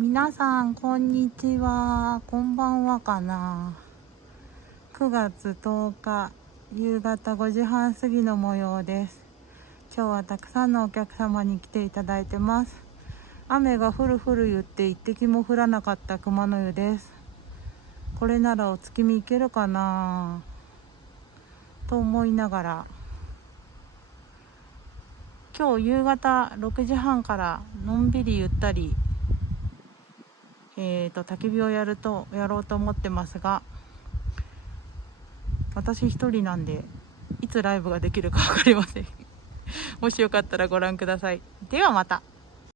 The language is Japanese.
皆さんこんにちは、こんばんはかな。9月10日夕方5時半過ぎの模様です。今日はたくさんのお客様に来ていただいてます。雨が降る降る言って一滴も降らなかった熊の湯です。これならお月見行けるかなと思いながら、今日夕方6時半からのんびりゆったり焚き火をやろうと思ってますが、私一人なんでいつライブができるか分かりません。もしよかったらご覧ください。ではまた。